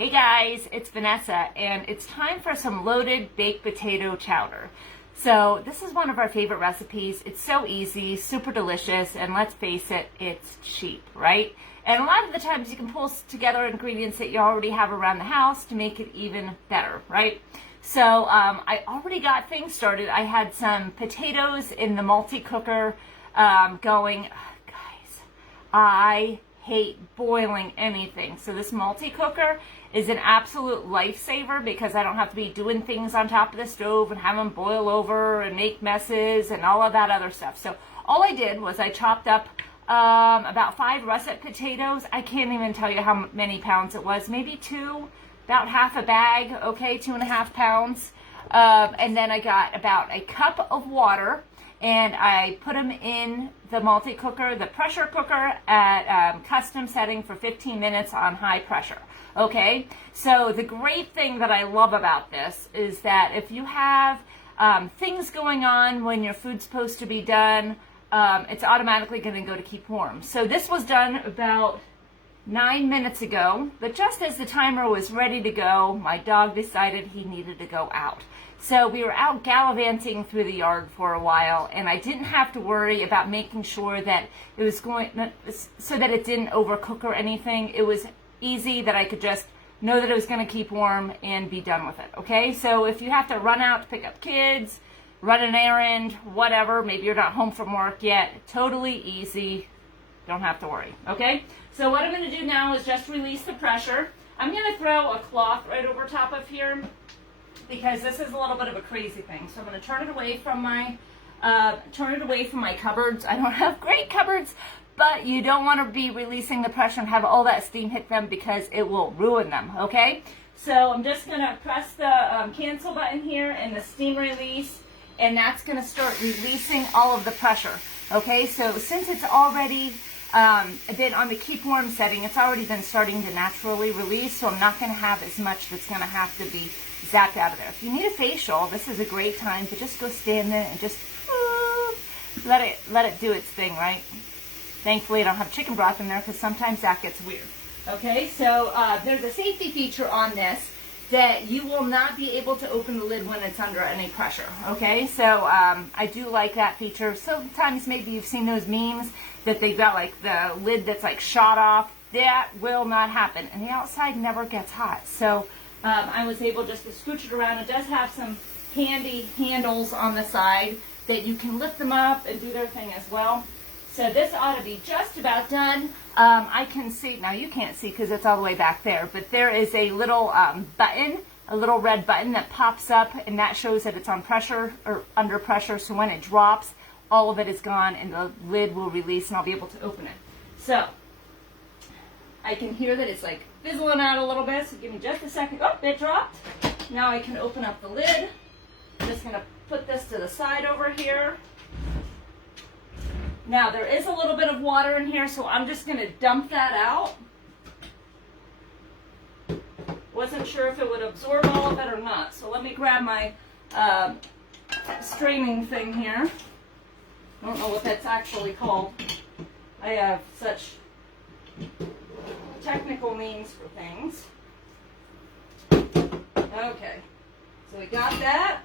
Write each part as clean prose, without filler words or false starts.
Hey guys, it's Vanessa, and it's time for some loaded baked potato chowder. So this is one of our favorite recipes. It's so easy, super delicious, and let's face it, it's cheap, right? And a lot of the times you can pull together ingredients that you already have around the house to make it even better, right? So I already got things started. I had some potatoes in the multi-cooker going. Guys, I hate boiling anything. So this multi-cooker is an absolute lifesaver because I don't have to be doing things on top of the stove and have them boil over and make messes and all of that other stuff. So all I did was I chopped up about 5 russet potatoes. I can't even tell you how many pounds it was, maybe 2, about half a bag, okay, 2.5 pounds. And then I got about a cup of water, and I put them in the multi-cooker, the pressure cooker, at custom setting for 15 minutes on high pressure. Okay, so the great thing that I love about this is that if you have things going on when your food's supposed to be done, it's automatically going to go to keep warm. So this was done about 9 minutes ago, but just as the timer was ready to go, my dog decided he needed to go out. So we were out gallivanting through the yard for a while, and I didn't have to worry about making sure that it was so that it didn't overcook or anything. It was easy that I could just know that it was going to keep warm and be done with it. Okay, so if you have to run out to pick up kids, run an errand, whatever, maybe you're not home from work yet, totally easy. Don't have to worry. Okay, so what I'm going to do now is just release the pressure. I'm going to throw a cloth right over top of here because this is a little bit of a crazy thing. So I'm going to turn it away from my cupboards. I don't have great cupboards, but you don't want to be releasing the pressure and have all that steam hit them because it will ruin them, okay? So I'm just going to press the cancel button here and the steam release, and that's going to start releasing all of the pressure, okay? So since it's already been on the keep warm setting, it's already been starting to naturally release, so I'm not going to have as much that's going to have to be zapped out of there. If you need a facial, this is a great time to just go stand there and just let it do its thing, right? Thankfully, I don't have chicken broth in there because sometimes that gets weird. Okay, so there's a safety feature on this that you will not be able to open the lid when it's under any pressure. Okay, so I do like that feature. Sometimes maybe you've seen those memes that they've got like the lid that's like shot off. That will not happen, and the outside never gets hot. So I was able just to scooch it around. It does have some handy handles on the side that you can lift them up and do their thing as well. So this ought to be just about done. I can see, now you can't see because it's all the way back there, but there is a little button, a little red button that pops up, and that shows that it's on pressure or under pressure. So when it drops, all of it is gone and the lid will release and I'll be able to open it. So I can hear that it's like fizzling out a little bit, so give me just a second. Oh, it dropped. Now I can open up the lid. I'm just going to put this to the side over here. Now there is a little bit of water in here, so I'm just going to dump that out. Wasn't sure if it would absorb all of it or not, so let me grab my straining thing here. I don't know what that's actually called. I have such technical names for things. Okay, so we got that.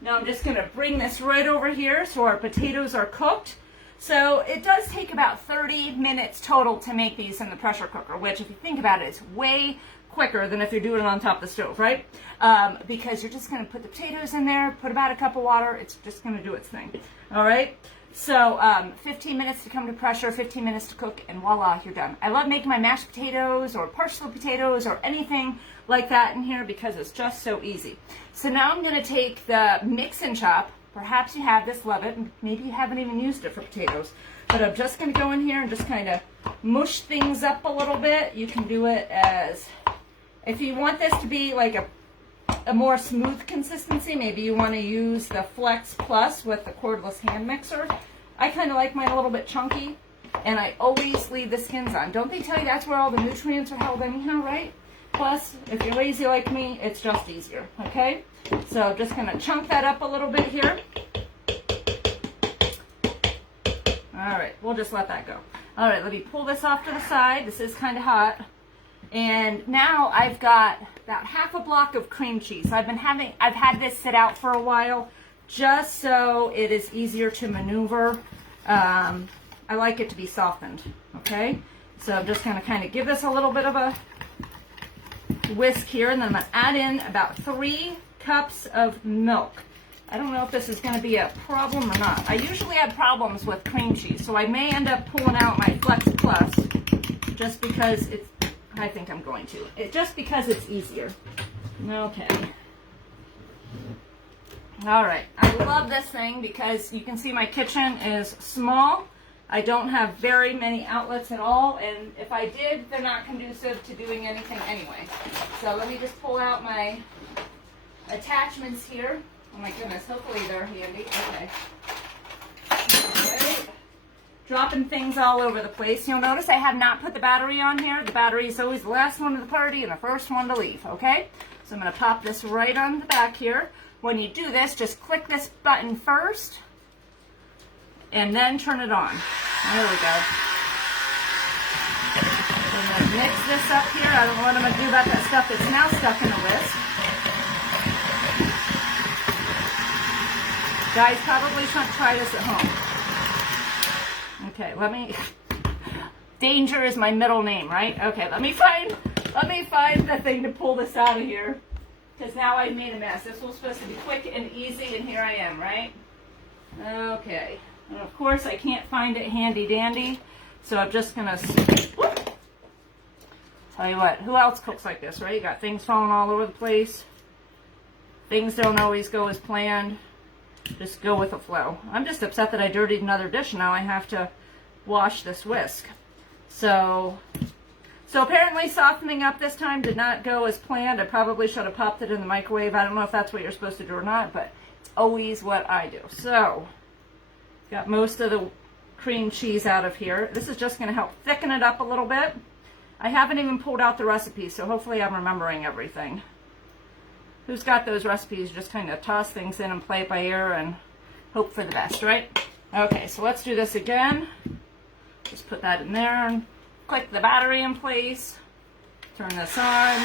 Now I'm just going to bring this right over here so our potatoes are cooked. So it does take about 30 minutes total to make these in the pressure cooker, which if you think about it, is way quicker than if you're doing it on top of the stove, right? Because you're just going to put the potatoes in there, put about a cup of water, it's just going to do its thing. All right? So 15 minutes to come to pressure, 15 minutes to cook, and voila, you're done. I love making my mashed potatoes or partial potatoes or anything like that in here because it's just so easy. So now I'm going to take the mix and chop. Perhaps you have this, love it, and maybe you haven't even used it for potatoes. But I'm just going to go in here and just kind of mush things up a little bit. You can do it as, if you want this to be like a more smooth consistency, maybe you want to use the Flex Plus with the cordless hand mixer. I kind of like mine a little bit chunky, and I always leave the skins on. Don't they tell you that's where all the nutrients are held anyhow, right? Plus, if you're lazy like me, it's just easier, okay? So I'm just going to chunk that up a little bit here. All right, we'll just let that go. All right, let me pull this off to the side. This is kind of hot. And now I've got about half a block of cream cheese. I've had this sit out for a while just so it is easier to maneuver. I like it to be softened, okay? So I'm just gonna kind of give this a little bit of a whisk here, and then I'm gonna add in about 3 cups of milk. I don't know if this is gonna be a problem or not. I usually have problems with cream cheese, so I may end up pulling out my Flex Plus just because I think I'm going to. Just because it's easier. Okay. All right, I love this thing because you can see my kitchen is small. I don't have very many outlets at all, and if I did, they're not conducive to doing anything anyway. So let me just pull out my attachments here. Oh my goodness, hopefully they're handy. Okay. All right. Dropping things all over the place. You'll notice I have not put the battery on here. The battery is always the last one to the party and the first one to leave, okay? So I'm going to pop this right on the back here. When you do this, just click this button first and then turn it on. There we go. I'm going to mix this up here. I don't know what I'm going to do about that stuff that's now stuck in the whisk. Guys, probably shouldn't try this at home. Okay, let me... Danger is my middle name, right? Okay, let me find the thing to pull this out of here. Because now I've made a mess. This was supposed to be quick and easy, and here I am, right? Okay. And of course, I can't find it handy dandy, so I'm just gonna tell you what. Who else cooks like this, right? You got things falling all over the place. Things don't always go as planned. Just go with the flow. I'm just upset that I dirtied another dish. Now I have to wash this whisk. So apparently softening up this time did not go as planned. I probably should have popped it in the microwave. I don't know if that's what you're supposed to do or not, but it's always what I do. So got most of the cream cheese out of here. This is just going to help thicken it up a little bit. I haven't even pulled out the recipe, so hopefully I'm remembering everything. Who's got those recipes? Just kind of toss things in and play it by ear and hope for the best, right? Okay, so let's do this again. Just put that in there and click the battery in place. Turn this on.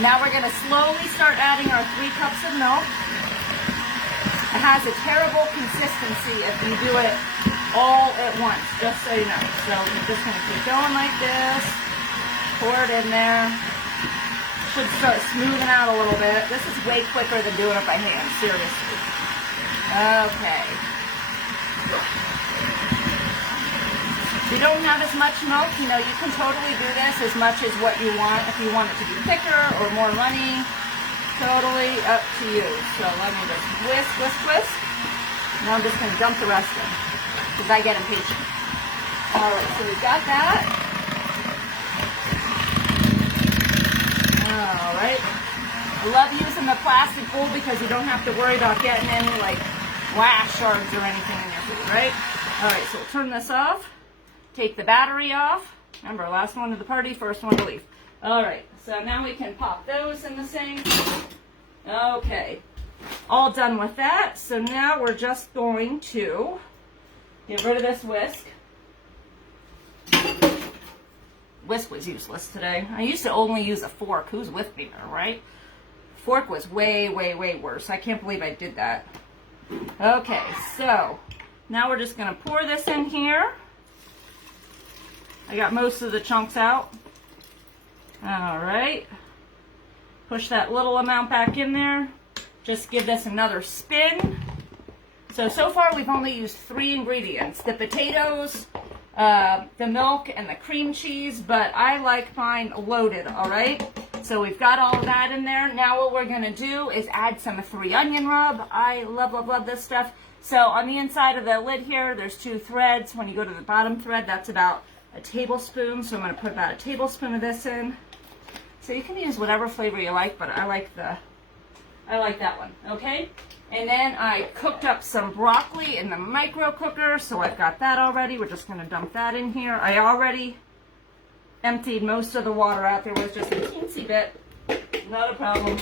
Now we're going to slowly start adding our 3 cups of milk. It has a terrible consistency if you do it all at once, just so you know. So you're just going to keep going like this. Pour it in there. Should start smoothing out a little bit. This is way quicker than doing it by hand, seriously. Okay. If you don't have as much milk, you know, you can totally do this as much as what you want. If you want it to be thicker or more runny, totally up to you. So let me just whisk, whisk, whisk. Now I'm just going to dump the rest in because I get impatient. All right, so we've got that. All right. I love using the plastic bowl because you don't have to worry about getting any like glass shards or anything in your food, right? All right, so we'll turn this off. Take the battery off. Remember, last one to the party, first one to leave. All right, so now we can pop those in the sink. Okay, all done with that. So now we're just going to get rid of this whisk. Whisk was useless today. I used to only use a fork. Who's with me there, right? Fork was way, way, way worse. I can't believe I did that. Okay, so now we're just going to pour this in here. I got most of the chunks out. All right. Push that little amount back in there. Just give this another spin. So far we've only used 3 ingredients. The potatoes, the milk, and the cream cheese, but I like mine loaded, all right? So we've got all of that in there. Now what we're gonna do is add some 3 onion rub. I love, love, love this stuff. So on the inside of the lid here, there's 2 threads. When you go to the bottom thread, that's about a tablespoon. So I'm gonna put about a tablespoon of this in. So you can use whatever flavor you like, but I like that one, okay? And then I cooked up some broccoli in the micro cooker, so I've got that already. We're just gonna dump that in here. I already emptied most of the water out. There was just a teensy bit, not a problem.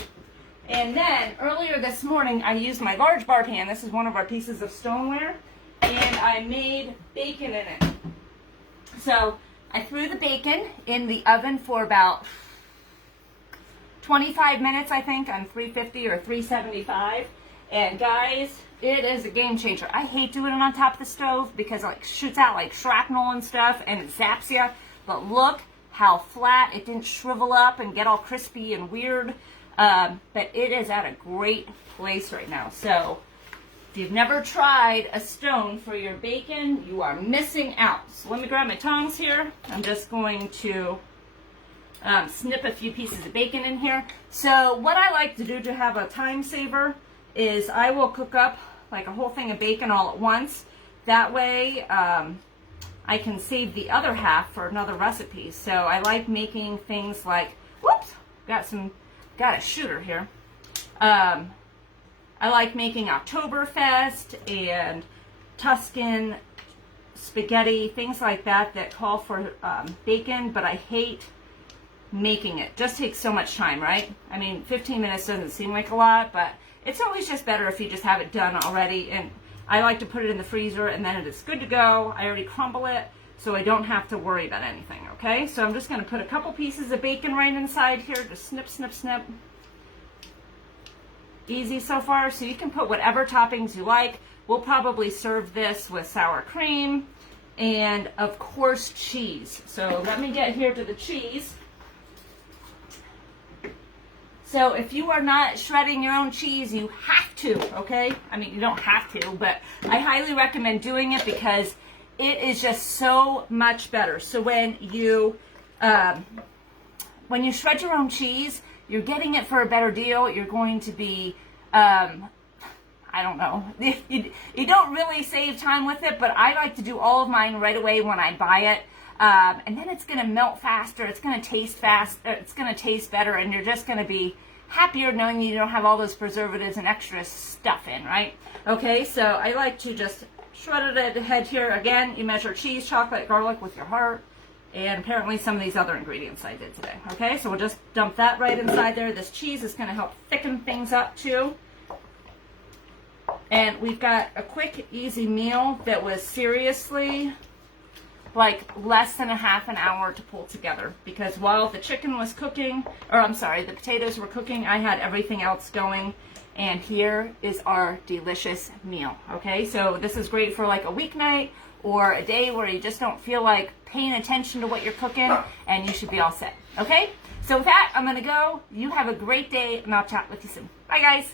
And then earlier this morning, I used my large bar pan. This is one of our pieces of stoneware, and I made bacon in it. So I threw the bacon in the oven for about 25 minutes, I think, on 350 or 375. And guys, it is a game changer. I hate doing it on top of the stove because it like shoots out like shrapnel and stuff and it zaps you. But look how flat, it didn't shrivel up and get all crispy and weird. But it is at a great place right now. So if you've never tried a stone for your bacon, you are missing out. So let me grab my tongs here. I'm just going to snip a few pieces of bacon in here. So what I like to do to have a time saver is I will cook up like a whole thing of bacon all at once. That way I can save the other half for another recipe. So I like making things like, whoops, got a shooter here. I like making Oktoberfest and Tuscan spaghetti, things like that that call for bacon, but I hate making it. Just takes so much time, right? I mean, 15 minutes doesn't seem like a lot, but it's always just better if you just have it done already. And I like to put it in the freezer and then it is good to go. I already crumble it, so I don't have to worry about anything, okay? So I'm just going to put a couple pieces of bacon right inside here. Just snip, snip, snip. Easy so far. So you can put whatever toppings you like. We'll probably serve this with sour cream and, of course, cheese. So let me get here to the cheese. So if you are not shredding your own cheese, you have to, okay? I mean, you don't have to, but I highly recommend doing it because it is just so much better. So when you shred your own cheese, you're getting it for a better deal. You're going to be, I don't know, you don't really save time with it, but I like to do all of mine right away when I buy it. And then it's going to melt faster, it's going to taste it's going to taste better, and you're just going to be happier knowing you don't have all those preservatives and extra stuff in, right? Okay, so I like to just shred it ahead here. Again, you measure cheese, chocolate, garlic with your heart, and apparently some of these other ingredients I did today. Okay, so we'll just dump that right inside there. This cheese is going to help thicken things up too. And we've got a quick, easy meal that was seriously like less than a half an hour to pull together, because while the chicken was cooking, or I'm sorry, the potatoes were cooking, I had everything else going, and here is our delicious meal. Okay, so this is great for like a weeknight or a day where you just don't feel like paying attention to what you're cooking, and you should be all set. Okay, so with that, I'm gonna go. You have a great day, and I'll chat with you soon. Bye, guys.